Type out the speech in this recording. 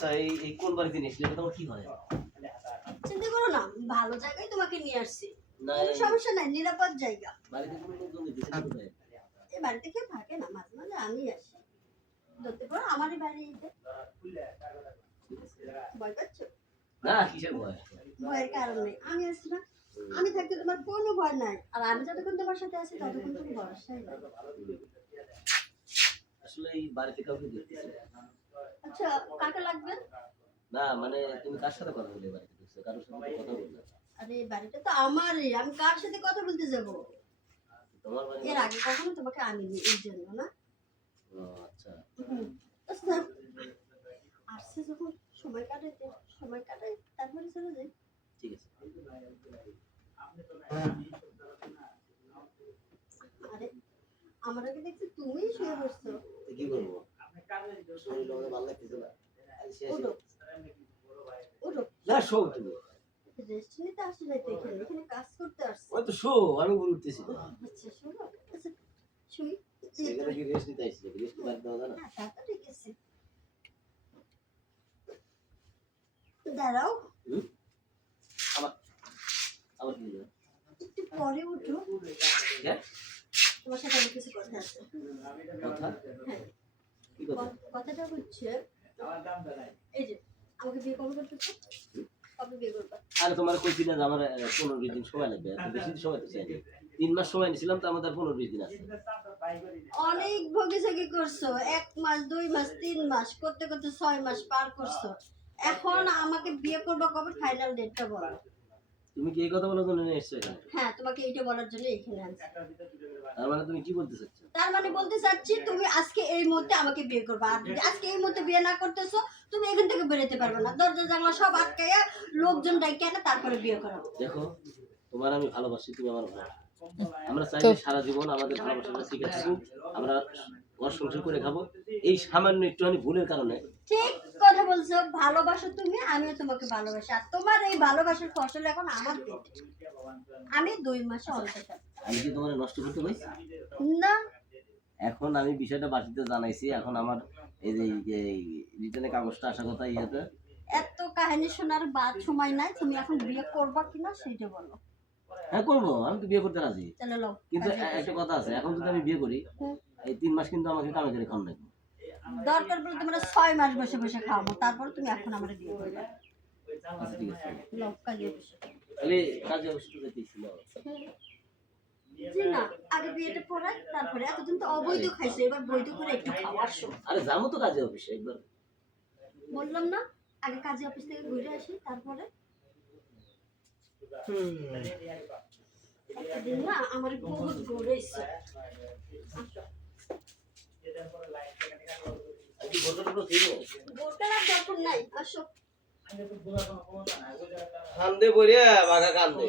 আচ্ছা এই কোন বাড়িতে নিয়ে আসলে তোমার কি হয়? চিন্তা করো না, ভালো জায়গায় তোমাকে নিয়ে আসছি। না কোনো সমস্যা নাই, নিরাপদ জায়গা। বাড়িতে কোনো লোকজন দিতেছে না কোথায়? এই বাড়িতে কেউ থাকে না, মাঝে মাঝে আমি আসি। ধরতে পারো আমারই বাড়ি এটা। ভয় পাচ্ছ? না কিসের ভয়? ভয়ের কারণ নেই, আমি আছি না। আমি থাকতে তোমার কোনো ভয় নাই, আর আমি যতক্ষণ তোমার সাথে আছি ততক্ষণ তুমি ভরসাই নাই। আসলে এই বাড়িতে কাউকে দেখতেছি না। আচ্ছা, কাকে লাগবে? না মানে তুমি কার সাথে কথা বলে বাড়িতে ঢুকছো? কারোর সাথে কথা বললে? আরে এই বাড়িটা তো আমারই, আমি কার সাথে কথা বলতে যাব? তোমার বাড়ি? এর আগে কখনো তোমাকে আনিনি এই জন্য না। ও আচ্ছা। আচ্ছা, আসছে যখন সময় কাটাই তারপরে চলে যাই। ঠিক আছে। আরে আমার আগে দেখছি তুমি শুয়ে বসছো। তো কি করবো? শরীর আমাকে ভালো লাগতেছে না। ওঠো ওঠো, না শো তুমি। রেস্ট নিতে আসি নাই তো, এখানে এখানে কাজ করতে আসছি। ওই তো শো আমি বলতেছি। আচ্ছা শোনো, আচ্ছা শুই। এখানে কি রেস্ট নিতে আইছি? রেস্ট বাদ দাও না। হ্যাঁ, তা তো ঠিক আছে। দাঁড়াও, হুম? আবার আবার কি হলো? একটু পরে উঠো, হ্যাঁ? তোমার সাথে আমার কিছু কথা আছে। কথা? হ্যাঁ, কি কথা? কথাটা হচ্ছে এই যে আমাকে বিয়ে কবে করতেছো? কবে বিয়ে করবা? আরে তোমার কইছি না যে আমার 15-20 দিন সময় লাগবে। এত বেশি সময় তো চাই না। 3 মাস সময় নিছিলাম তো আমাদের 15-20 দিন আছে। অনেক ভোগেসাগি করছো, 1 মাস 2 মাস 3 মাস করতে করতে 6 মাস পার করছো। এখন আমাকে বিয়ে করবা কবে, ফাইনাল ডেটটা বলো। তুমি কি এই কথা বলার জন্য নিয়ে এসছো এখানে? হ্যাঁ, তোমাকে এইটা বলার জন্য এখানে আনছি। তার মানে তুমি কি বলতে চাচ্ছ? তার মানে বলতে চাচ্ছি তুমি আজকে এই মুহূর্তে আমাকে বিয়ে করবা, আর যদি আজকে এই মুহূর্তে বিয়ে না করতেছো তুমি এখান থেকে বেরোতে পারবে না। দরজা জানলা সব আটকাইয়া লোকজন ডাইকে আনে তারপরে বিয়ে করো। দেখো তোমার আমি ভালোবাসি, তুমি আমার ভালো। আমরা চাইলে সারা জীবন আমাদের ভালোবাসাটা শিখে থাকুক, আমরা ঘর সংসার করে খাবো। এই সামান্য একটুখানি ভুলের কারণে ঠিক কথা বলছো, ভালোবাসো তুমি, আমিও তোমাকে ভালোবাসি, আর তোমার এই ভালোবাসার ফসল এখন আমার পেটে। আমি 2 মাসে অন্তত আমি কি তোমার নষ্ট করতে পারছি? না। এখন আমি বিষয়টা বাড়িতে জানাইছি, এখন আমার এই যে রিটার্নের কাগজটা আসার কথা ইয়েতে। এত কাহিনী শোনার বাদ সময় নাই, তুমি এখন বিয়ে করবা কিনা সেটা বলো। হ্যাঁ করবো, আমি তো বিয়ে করতে রাজি। চলো লও, কিন্তু একটা কথা আছে, এখন যদি আমি বিয়ে করি এই 3 মাস কিন্তু আমাকে কামে করে খাওয়ানো লাগবে। দরকার পড়লে তোমরা 6 মাস বসে বসে খাওয়াবো, তারপর তুমি এখন আমার বিয়ে করবে। আচ্ছা ঠিক আছে। লও, কাজে বসে। তাহলে কাজে অবশ্যই যেতেছিল। জি না, আগে বিয়েটা পড়াই, তারপরে এতদিন তো অবৈধ খাইছো, এবার বৈধ করে একটু খাওয়া আসো। আরে যাবো তো কাজে অফিসে একবার। বললাম না, আগে কাজে অফিস থেকে ঘুরে আসি তারপরে। একদিন না আমার বহুত ঘুরেছে। আজকে ঘটনাটা ঠিক আছে। গোটার আর দরকার নাই, আসো। কান্দে বইরা বাঘা কান্দে।